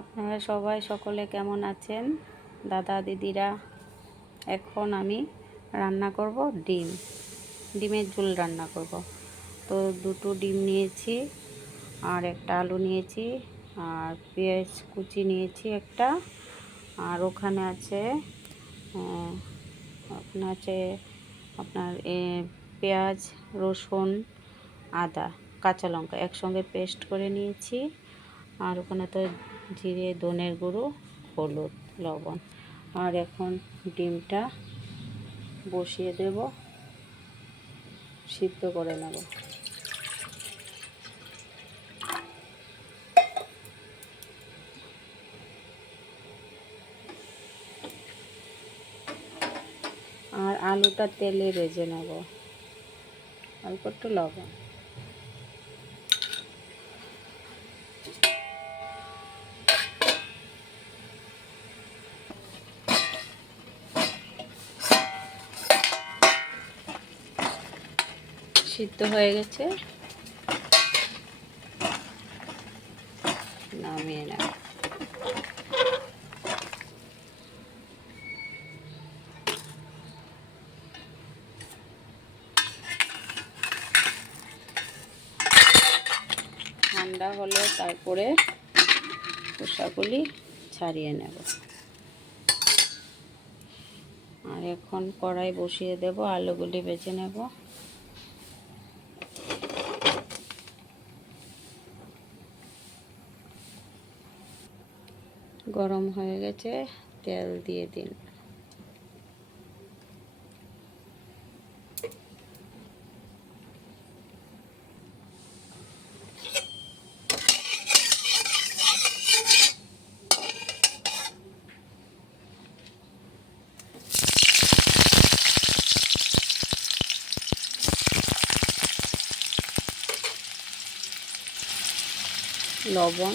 আপনারা সবাই সকলে কেমন আছেন? দাদা, দিদিরা, এখন আমি রান্না করব ডিম। ডিমের ঝোল রান্না করব। তো দুটো ডিম নিয়েছি, আর একটা আলু নিয়েছি, আর পেঁয়াজ কুচি নিয়েছি একটা, আর ওখানে আছে আপনার আছে আপনার পেঁয়াজ, রসুন, আদা, কাঁচা লঙ্কা। একসঙ্গে পেস্ট করে নিয়েছি, আর ওখানে তো জিরে, ধনের গুঁড়ো, হলুদ, লবণ। আর এখন ডিমটা বসিয়ে দেব, সিদ্ধ করে নেব। আর আলুটা তেলে ভেজে নেব। অল্প একটু লবণ। সিদ্ধ হয়ে গেছে। নামিয়ে নেব। ঠান্ডা হলে তারপরে খোসাগুলি ছাড়িয়ে নেব। আর এখন কড়াই বসিয়ে দেব, আলুগুলি বেছে নেব। গরম হয়ে গেছে তেল দিয়ে দিন। লবণ।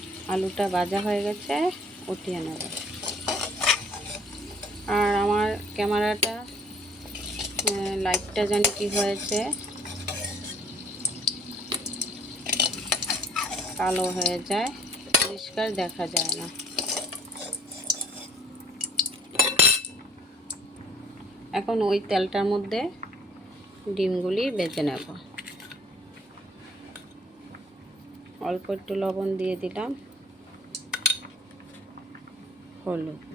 আলুটা ভাজা হয়ে গেছে, উঠিয়ে নেব। আর আমার ক্যামেরাটা লাইটটা জানি কি হয়েছে। কালো হয়ে যায়, পরিষ্কার দেখা যায় না। এখন ওই তেলটার মধ্যে ডিমগুলি বেজে নেব। অল্প একটু লবণ দিয়ে দিলাম। হলুদ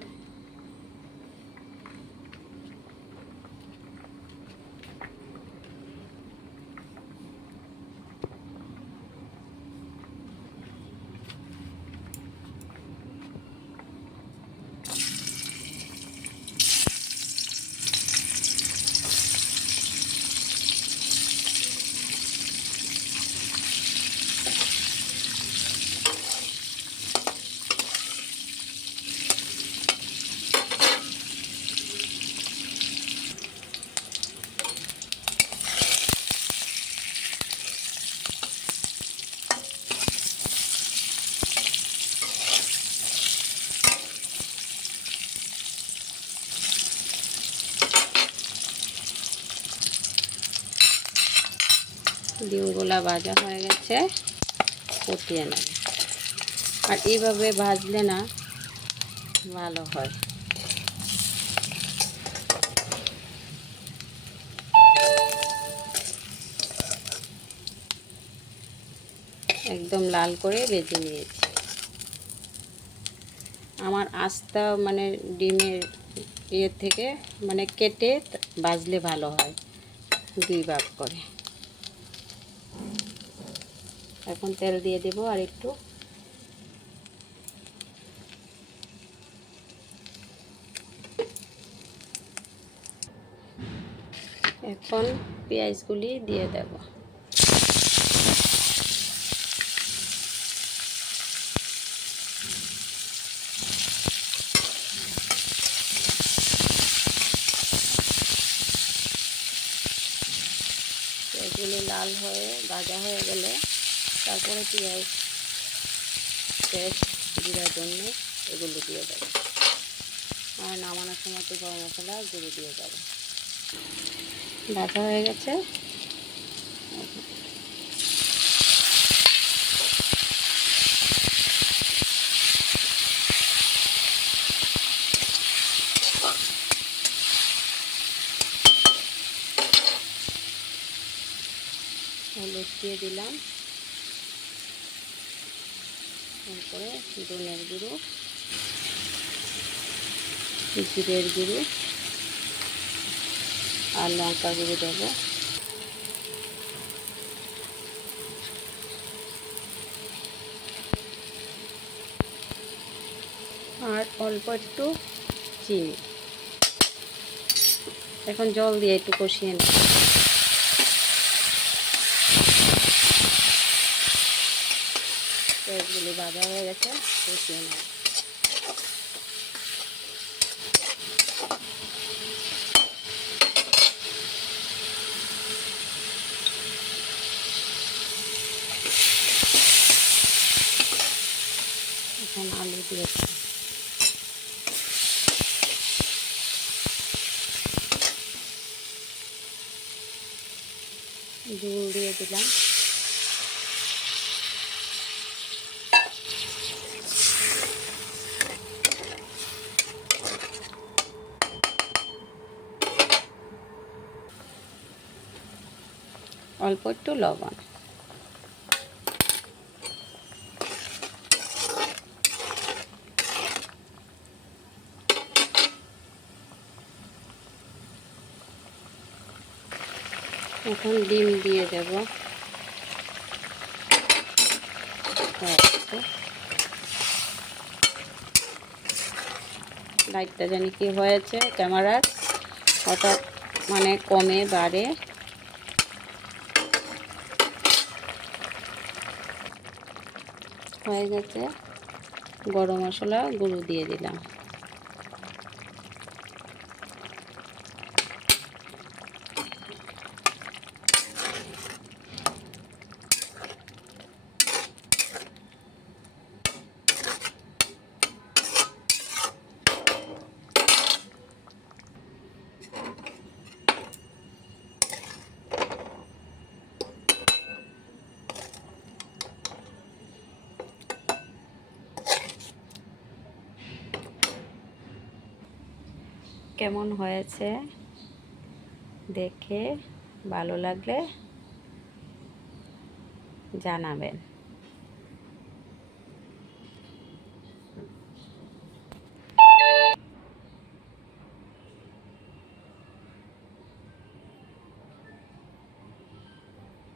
ডিমগুলা ভাজা হয়ে গেছে, ফুটিয়ে নেব। আর এইভাবে ভাজলে না ভালো হয়। একদম লাল করে ভেজে নিয়েছি। আমার আস্তা মানে ডিমের ইয়ে থেকে মানে কেটে ভাজলে ভালো হয়, দুই ভাগ করে। এখন তেল দিয়ে দেব আর একটু। এখন পেঁয়াজগুলি দিয়ে দেব। পেঁয়াজগুলি লাল হয়ে গাজা হয়ে গেলে তারপরে পেঁয়াজ পেস্ট জিরার জন্য এগুলো দিয়ে দেবো। আর নামানোর সময় তো গরম মশলা গুঁড়ো দিয়ে দেবো। ভাজা হয়ে গেছে। দিয়ে দিলাম। তারপরে ধনের গুঁড়ো, জিরের গুঁড়ো আর লঙ্কা গুঁড়ো দেবো। আর অল্প একটু চিনি। এখন জল দিয়ে একটু কষিয়ে নেব পেঁয়াজগুলি ভাজা হয়ে গেছে কষিয়ে নেব এখন আলু দিয়েছি জল দিয়ে দিলাম। অল্প একটু লবণ। এখন ডিম দিয়ে দেব। লাইটটা জানি কি হয়েছে, ক্যামেরার হঠাৎ মানে কমে, বাড়ে। হয়ে গেছে। গরম মশলা গুঁড়ো দিয়ে দিলাম। কেমন হয়েছে? দেখে ভালো লাগলে জানাবেন।